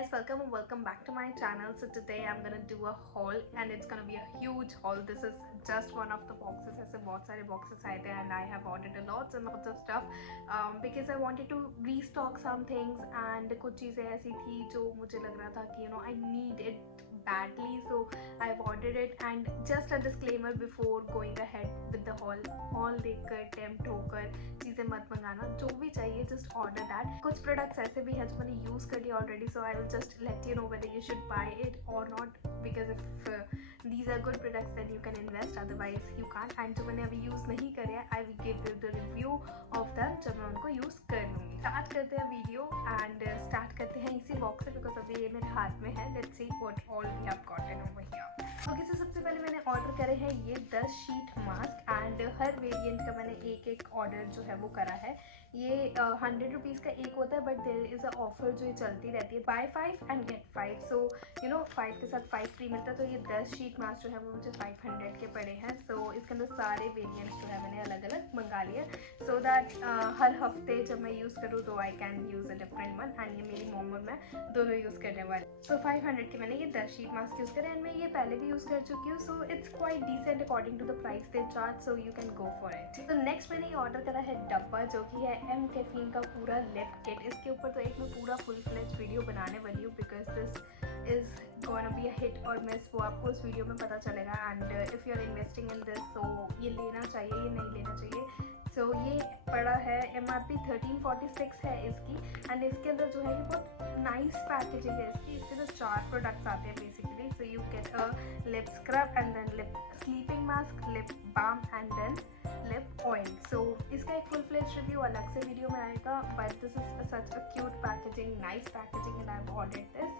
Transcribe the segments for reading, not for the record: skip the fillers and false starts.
guys, welcome back to my channel. So today I'm gonna do a haul and it's gonna be a huge haul. This is just one of the boxes. ऐसे बहुत सारे boxes आए थे and I have ordered a lots and lots of stuff because I wanted to restock some things and कुछ चीज़ें ऐसी थी जो मुझे लग रहा था कि I need it badly, so I've ordered it. And just a disclaimer before going ahead with the haul देखकर टेम्प्ट होकर चीज़ें मत मंगाना, जो भी चाहिए just order that. कुछ products ऐसे भी हैं जो मैंने use कर लिया already, so I will just let you know whether you should buy it or not, because if these are good products then you can invest, otherwise you can't. And जो मैंने अभी use नहीं करे हैं, I will give you the review of them जब मैं उनको use कर लूँगी. Start करते हैं वीडियो and start करते हैं इसी बॉक्स से, because अभी ये मेरे हाथ में है. Let's see what all we have gotten over here. Okay, so सबसे पहले मैंने ऑर्डर करे हैं ये 10 sheet mask and her variant का मैंने एक ऑर्डर जो है वो करा है. ये 100 रुपीज़ का एक होता है, but there is a offer जो ये चलती रहती है, बाय 5 एंड गेट 5. सो 5 के साथ 5 फ्री मिलता है. तो ये 10 शीट मास्क जो है वो मुझे 500 के पड़े हैं. सो इसके अंदर सारे वेरिएंट्स जो है मैंने अलग अलग मंगा लिए, सो दैट हर हफ्ते जब मैं यूज़ करूँ तो I can use a different one. And ये मेरी मॉम और मैं दोनों यूज़ करने वाले. सो 500 के मैंने ये 10 शीट मास्क यूज़ करे एंड मैं ये पहले भी यूज़ कर चुकी हूँ. So it's quite decent according to the price they charge, so you can go for it. तो नेक्स्ट मैंने ये ऑर्डर करा है डब्बा, जो कि है एम कैफीन का पूरा लिप किट. इसके ऊपर तो एक मैं पूरा फुल फ्लेज वीडियो बनाने वाली हूँ, because this is gonna be a hit or miss, वो आपको उस वीडियो में पता चलेगा. And if you are investing in this, तो ये लेना चाहिए, ये नहीं लेना चाहिए. सो ये पड़ा है, MRP 1346 है इसकी. एंड इसके अंदर जो है ये बहुत नाइस पैकेजिंग है इसकी. इसके अंदर 4 प्रोडक्ट्स आते हैं basically. So you get a lip scrub and then lip sleeping mask, lip balm and then lip oil. So इसका एक फुल फ्लेज रिव्यू अलग से वीडियो में आएगा, but this is such a cute packaging, nice packaging, and I have ordered this.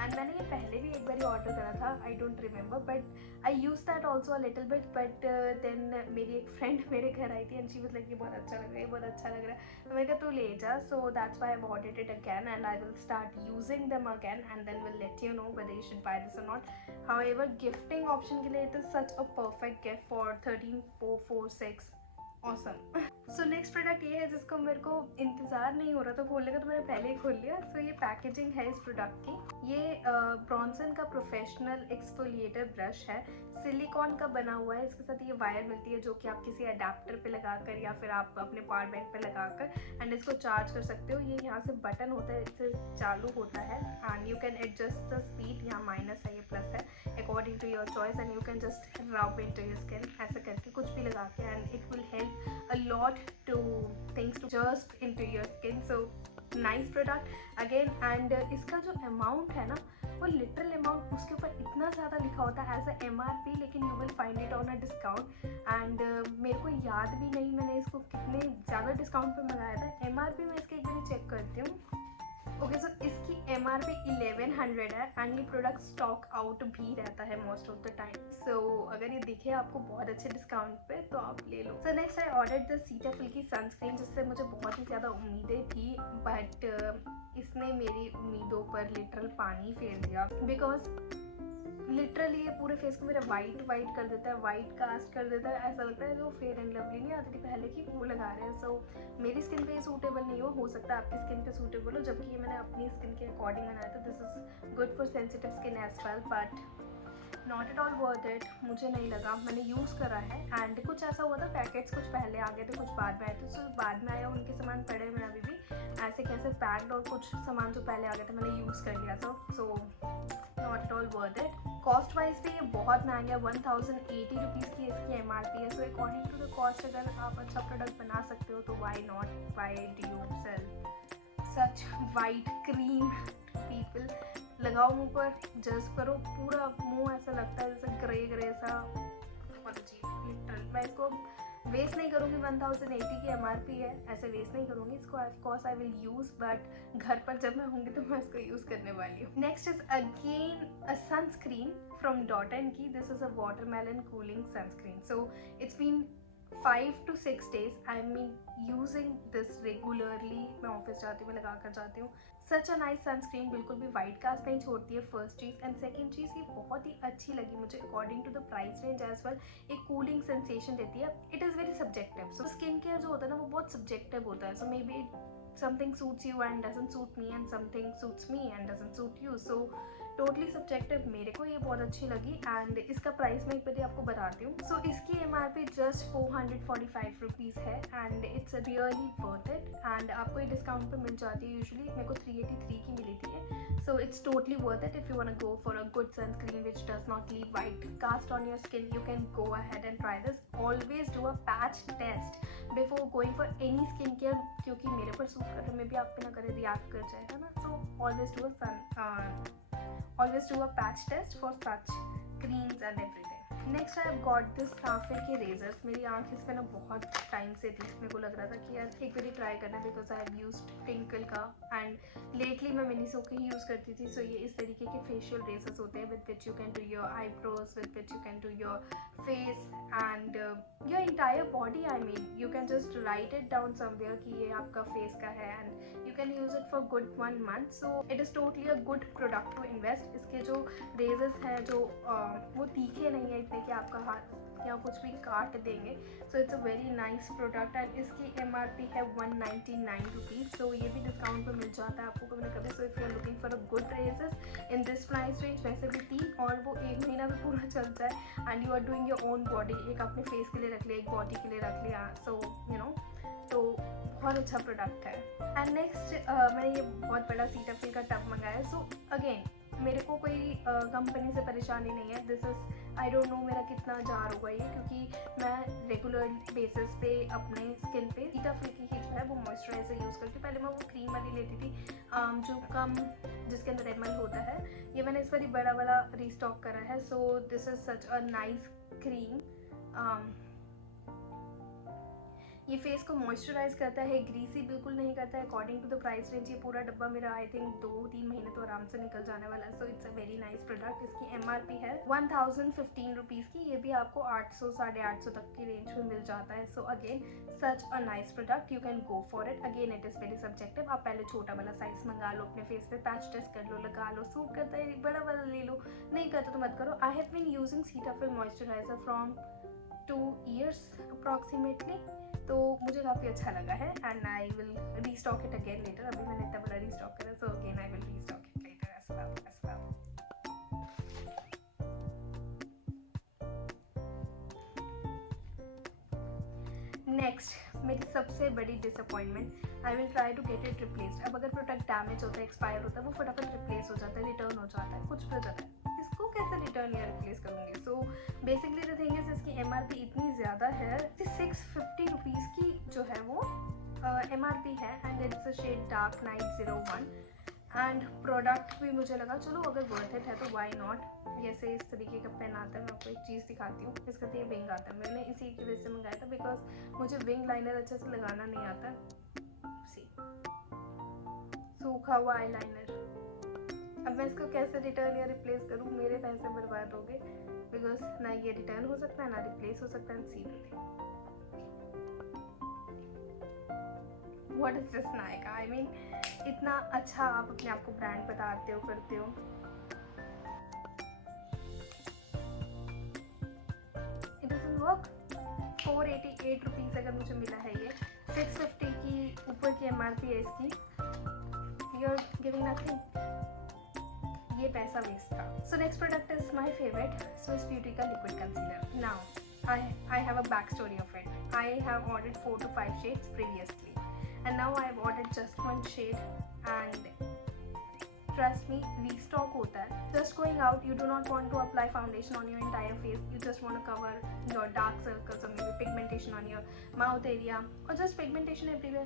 And मैंने ये पहले भी एक बार ऑर्डर करा था, I don't remember, but I use that also a little bit. But then मेरी एक फ्रेंड मेरे घर आई थी एंड शी वाज लाइक ये बहुत अच्छा लग रहा है, ये बहुत अच्छा लग रहा है. तो मैंने कहा तू ले जा. So that's why I have ordered it again and I will start using them again and then will let you know whether you should buy this or not. However gifting option के लिए it is such a perfect gift for 1346. Awesome. So next product ये है जिसको मेरे को इंतज़ार नहीं हो रहा था खोलने का, तो मैंने पहले ही खोल लिया. सो ये पैकेजिंग है इस प्रोडक्ट की. ये ब्रॉन्सन का प्रोफेशनल एक्सफोलिएटर ब्रश है, सिलिकॉन का बना हुआ है. इसके साथ ये वायर मिलती है जो कि आप किसी अडेप्टर पे लगाकर या फिर आप अपने पावर बैंक पे लगाकर एंड इसको चार्ज कर सकते हो. ये यहाँ से बटन होता है, इससे चालू होता है and you can adjust the speed. यहाँ माइनस है, ये प्लस है, according to your choice. And you can just rub into your skin ऐसे करके कुछ भी लगा के, and it will help a lot to things to just into your skin. So nice product again. And इसका जो amount है ना, वो लिटरल अमाउंट उसके ऊपर इतना ज़्यादा लिखा होता है एज अ MRP, लेकिन you will find it on a discount. And मेरे को याद भी नहीं मैंने इसको कितने ज़्यादा डिस्काउंट पे मंगाया था. MRP में इसके एक बार चेक करती हूँ. ओके, सो इसकी MRP 1100 है एंड ये प्रोडक्ट स्टॉक आउट भी रहता है मोस्ट ऑफ द टाइम. सो अगर ये दिखे आपको बहुत अच्छे डिस्काउंट पे तो आप ले लो. So next I order the Cetaphil की सनस्क्रीन, जिससे मुझे बहुत ही ज़्यादा उम्मीदें थी, बट इसने मेरी उम्मीदों पर लिटरल पानी फेर दिया. बिकॉज लिटरली ये पूरे फेस को मेरा वाइट कर देता है, वाइट कास्ट कर देता है. ऐसा लगता है जो फेयर एंड लवली नहीं आती थी पहले की, वो लगा रहे हैं. सो मेरी स्किन पे ये सूटेबल नहीं हो सकता आपकी स्किन पे सूटेबल हो, जबकि ये मैंने अपनी स्किन के अकॉर्डिंग बनाया था. This is good for sensitive skin as well, but not at all worth it. मुझे नहीं लगा. मैंने यूज़ करा है एंड कुछ ऐसा हुआ था, पैकेट्स कुछ पहले आ गए थे, कुछ बाद में आए थे. सो बाद में आया, उनके सामान पड़े हुए अभी भी ऐसे कैसे पैक्ड, और कुछ सामान जो पहले आ गए थे मैंने यूज़ कर लिया था. So not at all worth it. Cost wise भी ये बहुत महंगा है. 1080 रुपीज़ की इसकी MRP है. So according to the cost अगर आप अच्छा प्रोडक्ट बना सकते हो तो why not, why do you sell such white cream people. लगाओ मुँह पर, जस्ट करो, पूरा मुँह ऐसा लगता है जैसे ग्रे सा, बहुत अजीब. लिटरल मैं इसको वेस्ट नहीं करूँगी. 1080 की MRP है, ऐसे वेस्ट नहीं करूँगी इसको. Of course I will use, but घर पर जब मैं होंगी तो मैं इसको यूज़ करने वाली हूँ. Next is again a sunscreen from Dot and Key. This is a watermelon cooling sunscreen. So it's been 5 to 6 days. I mean using this regularly. मैं ऑफिस जाती हूँ, लगा कर जाती हूँ. सच अ नाइस सनस्क्रीन, बिल्कुल भी वाइट कास्ट नहीं छोड़ती है, फर्स्ट चीज़. एंड सेकेंड चीज़, ये बहुत ही अच्छी लगी मुझे according to the price range as well. एक कूलिंग सेंसेशन देती है. It is very subjective. So skin care जो होता है ना, वो बहुत सब्जेक्टिव होता है. So maybe something suits you and doesn't suit me and something suits me and doesn't suit you. So totally subjective. मेरे को ये बहुत अच्छी लगी एंड इसका प्राइस मैं एक बार आपको बताती हूँ. सो इसकी MRP जस्ट 445 रुपीज़ है and it's really worth it. And आपको ये डिस्काउंट पे मिल जाती है. यूजुअली मेरे को 383 की मिली थी. So it's totally worth it if you want to go for a good sunscreen which does not leave white cast on your skin. You can go ahead and try this. Always do a patch test before going for any skincare, क्योंकि मेरे पर suit कर रहे में भी आप पे ना करे रिएक्ट कर जाएगा ना. So always do a patch test for such creams and everything. Next I have got this साफिर के रेजर्स. मेरी आँख इस पर ना बहुत टाइम से थी. मेरे को लग रहा था कि यार एक बार ट्राई करना because I have used tinkle का एंड लेटली मैं मिनीसो के ही यूज़ करती थी. सो ये इस तरीके के फेशियल रेजर्स होते हैं with which you can do your eyebrows, with which you can do your face and your entire body. I mean you can just write it down somewhere कि ये आपका फेस का है and you can use it for good 1 month. So it is totally a good product to invest. इसके जो razor's हैं जो वो तीखे नहीं है इतने कि आपका हाथ या कुछ भी काट देंगे. सो it's a very nice product and इसकी MRP है 199 रुपीज़. सो ये भी डिस्काउंट पे मिल जाता है आपको कभी ना कभी. So if you are looking for a good razors in this price range, वैसे भी 3 और वो 1 महीना भी पूरा चलता है and you are doing your own body. एक अपने फेस के लिए रख लिया, एक बॉडी के लिए रख लिया. सो यू नो तो बहुत अच्छा प्रोडक्ट है. एंड नेक्स्ट मैंने ये बहुत बड़ा सीटाफिल का टब मंगाया. सो अगेन मेरे को कोई कंपनी से परेशानी नहीं है. This is I don't know मेरा कितना जार होगा ये, क्योंकि मैं रेगुलर बेसिस पे अपने स्किन पे सीटाफिल की ही जो है वो मॉइस्चराइजर यूज़ करती हूँ. पहले मैं वो क्रीम वाली लेती थी जो कम जिसके अंदर एमएल होता है. ये मैंने इस बार बड़ा वाला रीस्टॉक करा है. So this is such a nice cream. ये फेस को मॉइस्चराइज करता है, ग्रीसी बिल्कुल नहीं करता है. According to the price range ये पूरा डब्बा मेरा आई थिंक 2-3 महीने तो आराम से निकल जाने वाला है. सो it's a very nice product. इसकी MRP है 1015 रुपीज़ की. ये भी आपको 800-850 तक की रेंज में मिल जाता है. So again such a nice product. You can go for it. Again it is very subjective. आप पहले छोटा वाला साइज मंगा लो, अपने फेस पे पैच टेस्ट कर लो, लगा लो, सूट करता है बड़ा वाला ले लो, नहीं करता तो मत करो. I have been using Cetaphil moisturiser from 2 years approximately. तो मुझे काफ़ी अच्छा लगा है and I will restock it again later. अभी मैंने इतना बड़ा रीस्टॉक करा. So again I will restock it later as well. Next मेरी सबसे बड़ी disappointment, I will try to get it replaced. अब अगर प्रोडक्ट डैमेज होता है, एक्सपायर होता है, वो फटाफट रिप्लेस हो जाता है, रिटर्न हो जाता है, कुछ भी हो जाता है. इसको कैसे रिटर्न या रिप्लेस करूँगी? So basically the thing is इसकी MRP इतनी ज़्यादा है. 650 रुपीज़ की जो है वो MRP है and it's a shade dark night 01. एंड प्रोडक्ट भी मुझे लगा चलो अगर वर्थ इट है तो वाई नॉट. जैसे इस तरीके का पेन आता है. मैं आपको एक चीज़ दिखाती हूँ. इसका तो ये विंग आता है. मैंने इसी की वजह से मंगाया था बिकॉज मुझे विंग लाइनर अच्छे से लगाना नहीं आता. सी सूखा हुआ आई लाइनर. अब मैं इसको कैसे रिटर्न या रिप्लेस करूँ? मेरे पैसे बर्बाद हो गए बिकॉज ना ये रिटर्न हो सकता है ना रिप्लेस हो सकता है. See what is this Nykaa? I mean इतना अच्छा आप अपने आप को ब्रांड बताते हो, करते हो. It doesn't work. 488 रुपीज़ अगर मुझे मिला है ये, 650 की ऊपर की MRP है इसकी. You are giving nothing. ये पैसा वेस्ट था. So next product is my favourite, Swiss beauty का liquid concealer. Now I have a back story of it. I have ordered 4 to 5 shades previously and now I have ordered just 1 shade and trust me restock होता है. Just going out, you do not want to apply foundation on your entire face. You just want to cover your dark circles or maybe pigmentation on your mouth area or just pigmentation everywhere.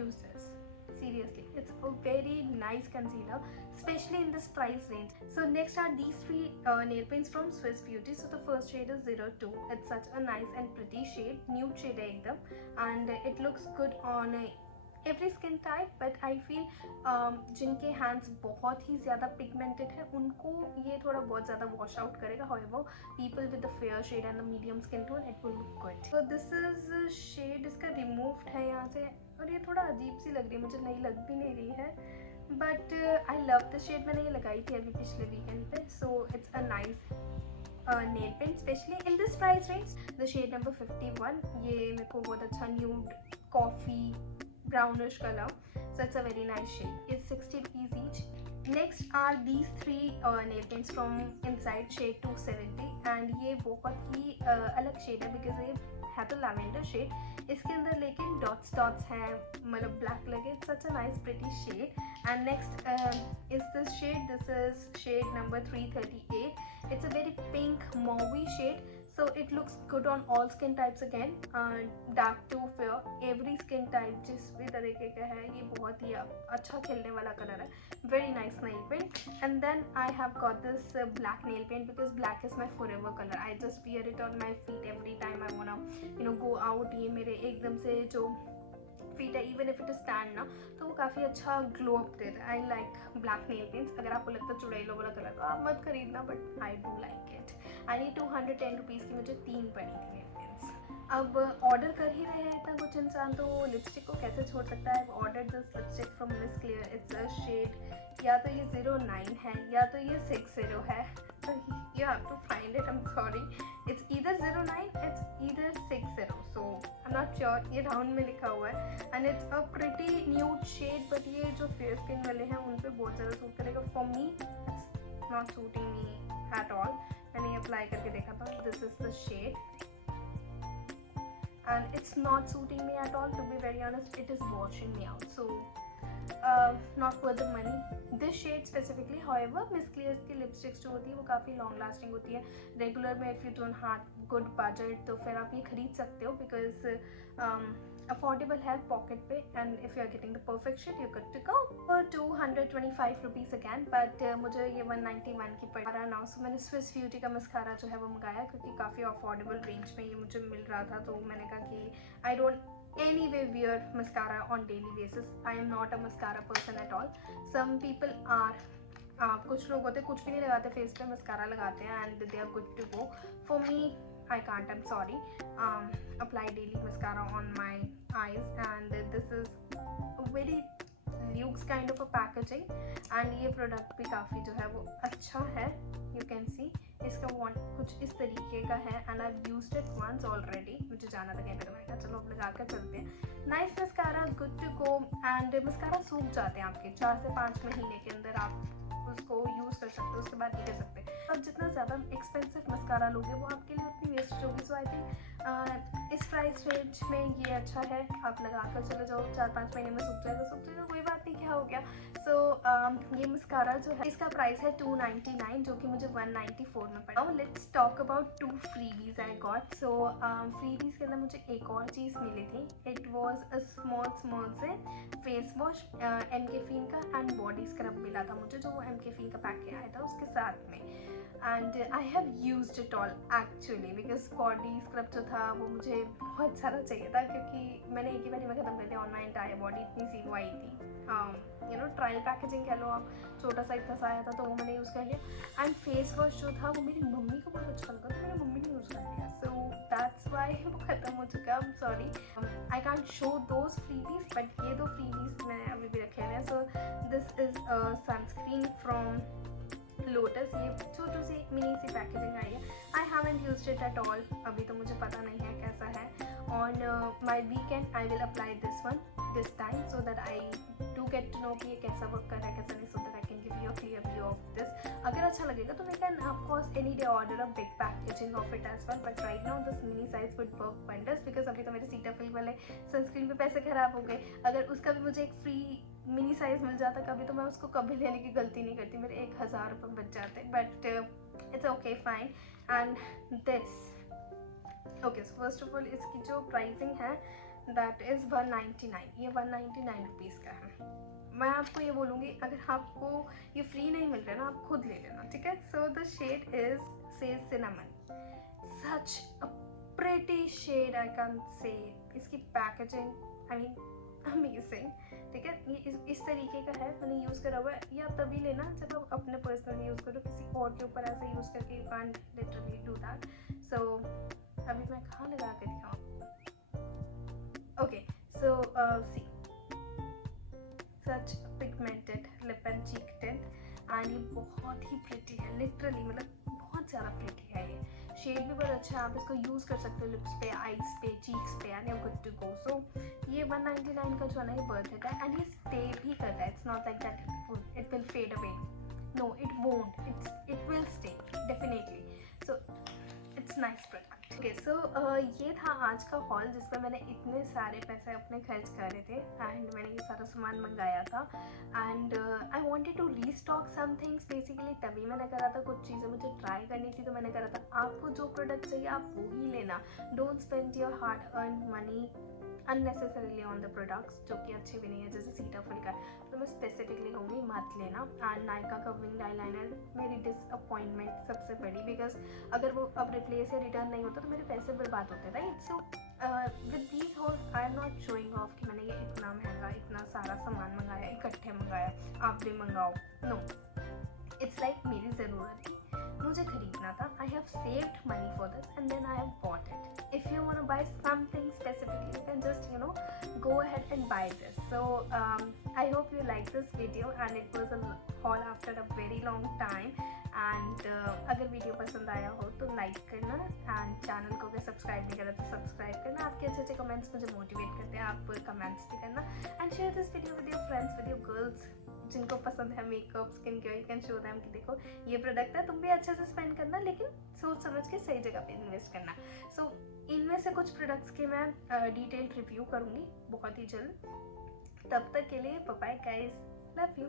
Use this. Seriously, it's a very nice concealer, especially in this price range. So next are these 3 nail paints from Swiss Beauty. So the first shade is 02. It's such a nice and pretty shade, nude shade है एकदम and it looks good on every skin type. But I feel जिनके hands बहुत ही ज़्यादा pigmented है उनको ये थोड़ा बहुत ज़्यादा वॉश आउट करेगा. However people with the fair shade and the medium skin tone it will look good. So this is shade इसका रिमूव्ड है यहाँ से और ये थोड़ा अजीब सी लग रही है, मुझे नई लग भी नहीं रही है but I love the shade. मैंने ये लगाई थी अभी पिछले वीकेंड पे. So it's a nice nail paint especially in this price range. The shade number 51 ये मेरे को बहुत अच्छा nude coffee brownish colour. so it's a very nice shade. It's 60 rupees each. Next are these three nail paints from Inside shade 270 and ये बहुत ही अलग shade है because ये है तो लैवेंडर शेड, इसके अंदर लेकिन डॉट्स डॉट्स हैं, मतलब ब्लैक लगे. It's such a nice pretty shade. And next is this shade. This is shade number 338. It's a very pink mauvey shade, so it looks good on all skin types again, dark to fair, every skin type जिस भी तरीके का है, ये बहुत ही अच्छा खेलने वाला कलर है. Very nice nail paint. And then I have got this black nail paint because black is my forever color. I just wear it on my feet every time I wanna go out. ये मेरे एकदम से जो feet है, even if it is tan ना, तो वो काफ़ी अच्छा ग्लो अप देता है. I like black nail paints. अगर आपको लगता है चुड़ैलों वाला कलर तो आप मत खरीदना, but I do like it. यानी 210 रुपीज़ की मुझे 3 पड़ी थी नेल पेंट्स. अब ऑर्डर कर ही रहे हैं इतना कुछ इंसान, तो लिपस्टिक को कैसे छोड़ सकता है. Order this lipstick from Miss Claire. It's a shade, या तो ये 09 है या तो ये 60 है. So you have to find it. I'm sorry. It's either 09, it's either 60. So I'm not sure. ये राउंड में लिखा हुआ है. And it's a pretty nude shade, but ये जो fair skin वाले हैं उन पे बहुत ज़्यादा सूट करेगा. For me, it's not suiting me at all. मैंने ये अप्लाई करके देखा था. This is the shade. And it's not suiting me at all. To be very honest, it is washing me out. So not worth the money. This shade specifically, however, Miss Clear's की lipsticks जो होती है वो काफ़ी long lasting होती है. Regular में if you don't have good budget तो फिर आप ये खरीद सकते हो बिकॉज अफोर्डेबल है पॉकेट पे. And if you are getting the perfect shade you good to go. For 225 rupees again, but मुझे ये 191 की पड़ रहा ना. सो मैंने स्विस ब्यूटी का मस्कारा जो है वो मंगाया क्योंकि काफ़ी अफोर्डेबल रेंज में ये मुझे मिल रहा था. तो मैंने कहा कि I don't anyway wear mascara on daily basis. I am not a mascara person at all. Some people are. कुछ लोग होते कुछ भी नहीं लगाते फेस पे, मस्कारा लगाते हैं and they are good to go. For me, I can't. I'm sorry. Apply daily mascara on my eyes and this is a very luxe kind of a packaging and ये product भी काफ़ी जो है वो अच्छा है. You can see इसका wand कुछ इस तरीके का है and I used it once already. मुझे जाना था कहीं पर, मैंने कहा चलो अब लगा कर चलते हैं. Nice mascara, good to go. And mascara सूख जाते हैं आपके 4 से 5 महीने के अंदर. आप उसको यूज़ कर सकते हो, उसके बाद नहीं कर सकते. अब जितना ज़्यादा एक्सपेंसिव मस्कारा लोगे वो आपके लिए उतनी वेस्ट होगी. सो आई थिंक इस प्राइस रेंज में ये अच्छा है. आप लगा कर चले जाओ, 4-5 महीने में सूख जाएगा कोई बात नहीं, क्या हो गया. सो ये मस्कारा जो है इसका प्राइस है 299 जो कि मुझे 194 में पड़ा. Let's talk about 2 freebies I got. So freebies के अंदर मुझे एक और चीज़ मिली थी. इट वॉज अ स्मॉल से फेस वॉश MK Fin का एंड बॉडी स्क्रब मिला था मुझे, जो MK Fin का पैकेट आया था उसके साथ में. And I have used it all actually because body scrub जो था वो मुझे बहुत सारा चाहिए था क्योंकि मैंने एक ही बार में ख़त्म कर दिया. ऑन माई एंटायर बॉडी इतनी सी वो आई थी. ट्रायल पैकेजिंग कह लो आप, छोटा सा इतना सा आया था तो वो मैंने यूज़ कर लिया. एंड फेस वॉश जो था वो मेरी मम्मी को बहुत अच्छा लगा तो मेरी मम्मी ने यूज़ कर लिया. सो दैट्स वाई वो ख़त्म हो चुका. I am sorry, I can't show those freebies, but ये 2 फ्रीबीज मैंने अभी भी रखे हुए हैं. So this is sunscreen from Lotus. ये छोटी सी मिनी सी पैकेजिंग आई है. I haven't used it at all. अभी तो मुझे पता नहीं है कैसा है. On my weekend I will apply this one this time so that I do get to know कि ये कैसा वर्क कर रहा है कैसा नहीं. So that I can give you a clear view of this. अगर अच्छा लगेगा तो मैं can of course any day order a big packaging of it as well, but right now this mini size would work wonders because अभी तो मेरे Cetaphil वाले sunscreen पे पैसे खराब हो गए. अगर उसका भी मुझे एक फ्री मिनी साइज़ मिल जाता कभी तो मैं उसको कभी लेने की गलती नहीं करती. मेरे 1000 रुपये बच जाते. But it's okay fine. And this okay, so first of all इसकी जो प्राइसिंग है दैट इज़ 199. ये 199 रुपीज़ का है. मैं आपको ये बोलूँगी अगर आपको ये फ्री नहीं मिल रहा ना आप खुद ले लेना, ठीक है. So the shade is say cinnamon. Such a pretty shade I can say. इसकी पैकेजिंग आई मीन अमेजिंग, ठीक है. ये इस तरीके का है, मैंने यूज़ करा हुआ है. ये आप तभी लेना जब आप अपने पर्सनल यूज़ करो, किसी और के ऊपर ऐसे यूज़ करके you can't literally do that. So अभी मैं कहाँ लगा के दिखाऊँ. Okay, so see such pigmented lip and cheek tint and ये बहुत ही प्रिटी है लिटरली, मतलब बहुत ज़्यादा प्रिटी है ये. शेड भी बहुत अच्छा है, आप इसको यूज़ कर सकते हो लिप्स पे, आईज पे, चीक्स पे and you good to go. So ये 199 का जो है ना ये वर्थ इट है एंड ये स्टे भी करता है। It's not like that it will fade away, no it won't, it will stay definitely. So it's nice product. Okay so ये था आज का हॉल जिसमें मैंने इतने सारे पैसे अपने खर्च करे थे एंड मैंने ये सारा सामान मंगाया था and I wanted to restock some things basically, तभी मैंने करा था। कुछ चीज़ें मुझे ट्राई करनी थी तो मैंने करा था। आपको जो प्रोडक्ट चाहिए आप वो ही लेना, don't spend your hard earn money unnecessarily on the products जो कि अच्छे भी नहीं है, जैसे सीटाफल का तो मैं स्पेसिफिकली कहूँगी मत लेना। एंड नायका का विंग आईलाइनर मेरी डिसअपॉइंटमेंट सबसे बड़ी, बिकॉज अगर वो अब रिप्लेस या रिटर्न नहीं होता तो मेरे पैसे बर्बाद होते, right. So with these holes I am not showing off कि मैंने ये इतना महंगा इतना सारा सामान मंगाया, इकट्ठे मंगाया, आप भी मंगाओ, नो। इट्स लाइक मेरी ज़रूरत थी, मुझे खरीदना था, I have saved money for this and then I have bought it. If you want to buy something specifically, you can just go ahead and buy this. So I hope you like this video and it was a haul after a very long time. And अगर video पसंद आया हो तो like करना and channel को अगर subscribe नहीं करा तो सब्सक्राइब करना। आपके अच्छे अच्छे कमेंट्स मुझे मोटिवेट करते हैं, आप कमेंट्स भी करना and share this video with your friends, with your girls जिनको पसंद है makeup, skin care. You can show them कि देखो ये प्रोडक्ट है, तुम भी अच्छे से स्पेंड करना लेकिन सोच समझ के सही जगह पे इन्वेस्ट करना। सो इनमें से कुछ प्रोडक्ट्स के मैं डिटेल्ड रिव्यू करूँगी बहुत ही जल्द। तब तक के लिए bye bye guys, love you.